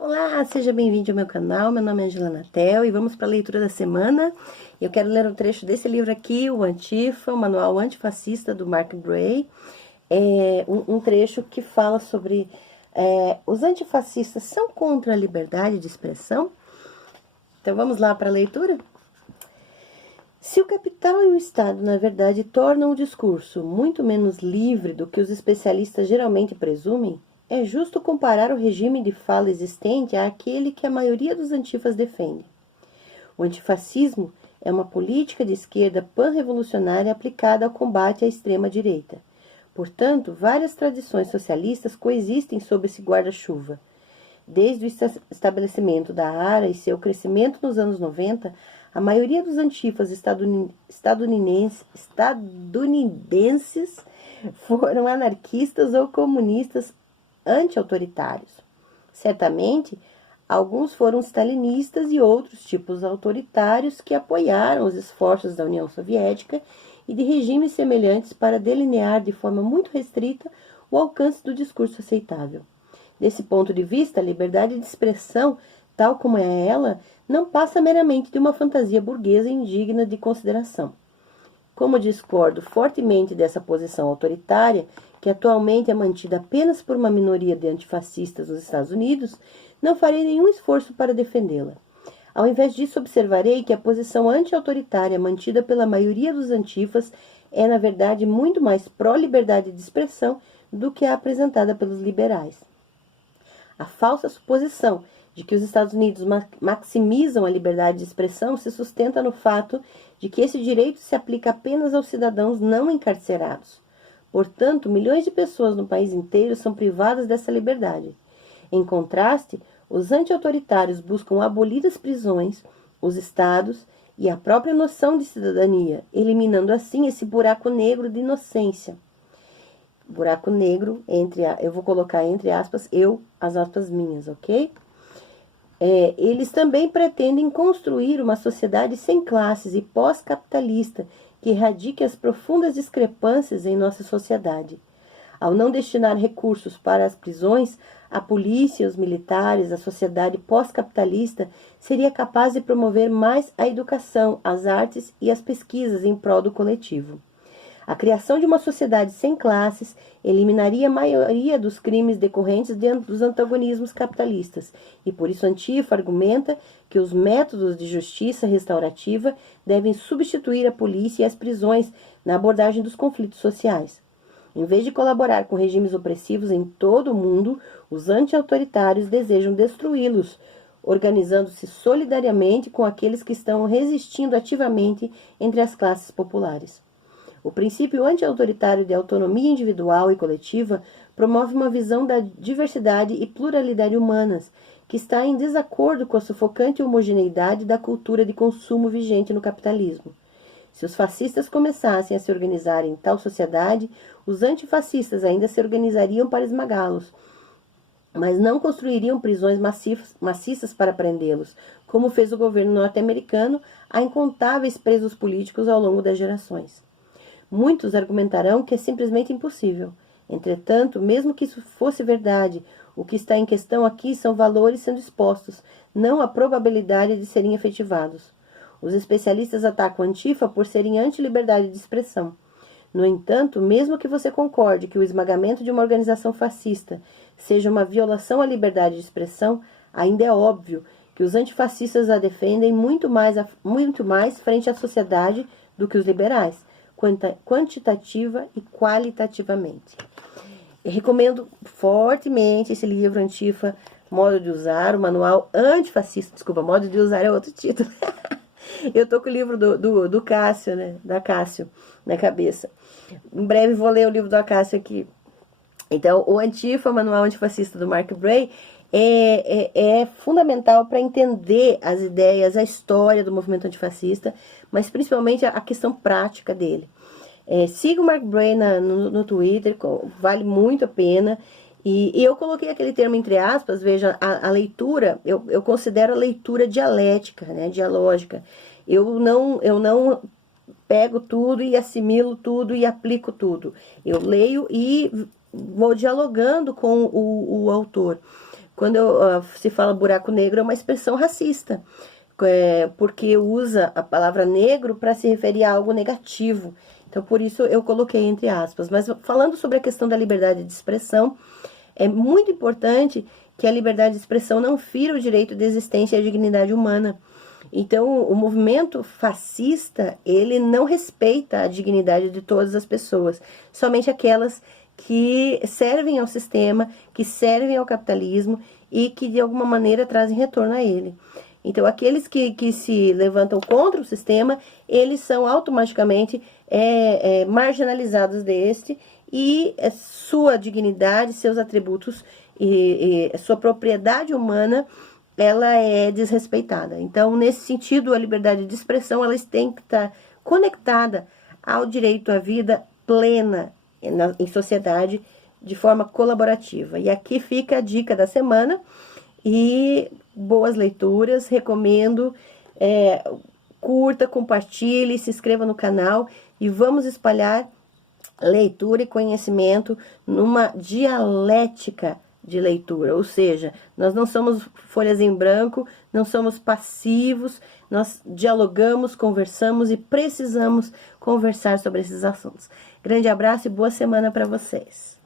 Olá, seja bem-vindo ao meu canal. Meu nome é Angela Natel e vamos para a leitura da semana. Eu quero ler um trecho desse livro aqui, o Antifa, o Manual Antifascista do Mark Bray. É um trecho que fala sobre os antifascistas são contra a liberdade de expressão? Então vamos lá para a leitura? Se o capital e o Estado, na verdade, tornam o discurso muito menos livre do que os especialistas geralmente presumem, é justo comparar o regime de fala existente àquele que a maioria dos antifas defende. O antifascismo é uma política de esquerda pan-revolucionária aplicada ao combate à extrema-direita. Portanto, várias tradições socialistas coexistem sob esse guarda-chuva. Desde o estabelecimento da ARA e seu crescimento nos anos 90, a maioria dos antifas estadunidenses foram anarquistas ou comunistas anti-autoritários. Certamente, alguns foram stalinistas e outros tipos autoritários que apoiaram os esforços da União Soviética e de regimes semelhantes para delinear de forma muito restrita o alcance do discurso aceitável. Desse ponto de vista, a liberdade de expressão, tal como é ela, não passa meramente de uma fantasia burguesa indigna de consideração. Como discordo fortemente dessa posição autoritária, que atualmente é mantida apenas por uma minoria de antifascistas nos Estados Unidos, não farei nenhum esforço para defendê-la. Ao invés disso, observarei que a posição anti-autoritária mantida pela maioria dos antifas é, na verdade, muito mais pró-liberdade de expressão do que a apresentada pelos liberais. A falsa suposição de que os Estados Unidos maximizam a liberdade de expressão se sustenta no fato de que esse direito se aplica apenas aos cidadãos não encarcerados. Portanto, milhões de pessoas no país inteiro são privadas dessa liberdade. Em contraste, os anti-autoritários buscam abolir as prisões, os estados e a própria noção de cidadania, eliminando assim esse buraco negro de inocência. Buraco negro, eu vou colocar entre aspas, as aspas minhas, ok? Eles também pretendem construir uma sociedade sem classes e pós-capitalista que erradique as profundas discrepâncias em nossa sociedade. Ao não destinar recursos para as prisões, a polícia, os militares, a sociedade pós-capitalista seria capaz de promover mais a educação, as artes e as pesquisas em prol do coletivo. A criação de uma sociedade sem classes eliminaria a maioria dos crimes decorrentes dos antagonismos capitalistas, e por isso Antifa argumenta que os métodos de justiça restaurativa devem substituir a polícia e as prisões na abordagem dos conflitos sociais. Em vez de colaborar com regimes opressivos em todo o mundo, os anti-autoritários desejam destruí-los, organizando-se solidariamente com aqueles que estão resistindo ativamente entre as classes populares. O princípio anti-autoritário de autonomia individual e coletiva promove uma visão da diversidade e pluralidade humanas, que está em desacordo com a sufocante homogeneidade da cultura de consumo vigente no capitalismo. Se os fascistas começassem a se organizar em tal sociedade, os antifascistas ainda se organizariam para esmagá-los, mas não construiriam prisões maciças para prendê-los, como fez o governo norte-americano a incontáveis presos políticos ao longo das gerações. Muitos argumentarão que é simplesmente impossível. Entretanto, mesmo que isso fosse verdade, o que está em questão aqui são valores sendo expostos, não a probabilidade de serem efetivados. Os especialistas atacam a Antifa por serem anti-liberdade de expressão. No entanto, mesmo que você concorde que o esmagamento de uma organização fascista seja uma violação à liberdade de expressão, ainda é óbvio que os antifascistas a defendem muito mais frente à sociedade do que os liberais, quantitativa e qualitativamente. Eu recomendo fortemente esse livro, Antifa, Modo de Usar, o Manual Antifascista. Desculpa, Modo de Usar é outro título. Eu tô com o livro do Cássio, né? Da Cássio, na cabeça. Em breve vou ler o livro do Cássio aqui. Então, o Antifa, Manual Antifascista do Mark Bray, é fundamental para entender as ideias, a história do movimento antifascista, mas principalmente a questão prática dele. Siga o Mark Bray no Twitter, vale muito a pena. E eu coloquei aquele termo entre aspas, veja, a leitura, eu considero a leitura dialética, né, dialógica. Eu não pego tudo e assimilo tudo e aplico tudo. Eu leio e vou dialogando com o autor. quando se fala buraco negro, é uma expressão racista, porque usa a palavra negro para se referir a algo negativo. Então, por isso eu coloquei entre aspas. Mas falando sobre a questão da liberdade de expressão, é muito importante que a liberdade de expressão não fira o direito de existência e a dignidade humana. Então, o movimento fascista, ele não respeita a dignidade de todas as pessoas, somente aquelas que servem ao sistema, que servem ao capitalismo e que de alguma maneira trazem retorno a ele. Então, aqueles que se levantam contra o sistema, eles são automaticamente marginalizados deste, e sua dignidade, seus atributos e sua propriedade humana, ela é desrespeitada. Então, nesse sentido, a liberdade de expressão, ela tem que estar conectada ao direito à vida plena em sociedade, de forma colaborativa. E aqui fica a dica da semana, e boas leituras, recomendo, curta, compartilhe, se inscreva no canal, e vamos espalhar leitura e conhecimento numa dialética de leitura, ou seja, nós não somos folhas em branco, não somos passivos, nós dialogamos, conversamos e precisamos conversar sobre esses assuntos. Grande abraço e boa semana para vocês.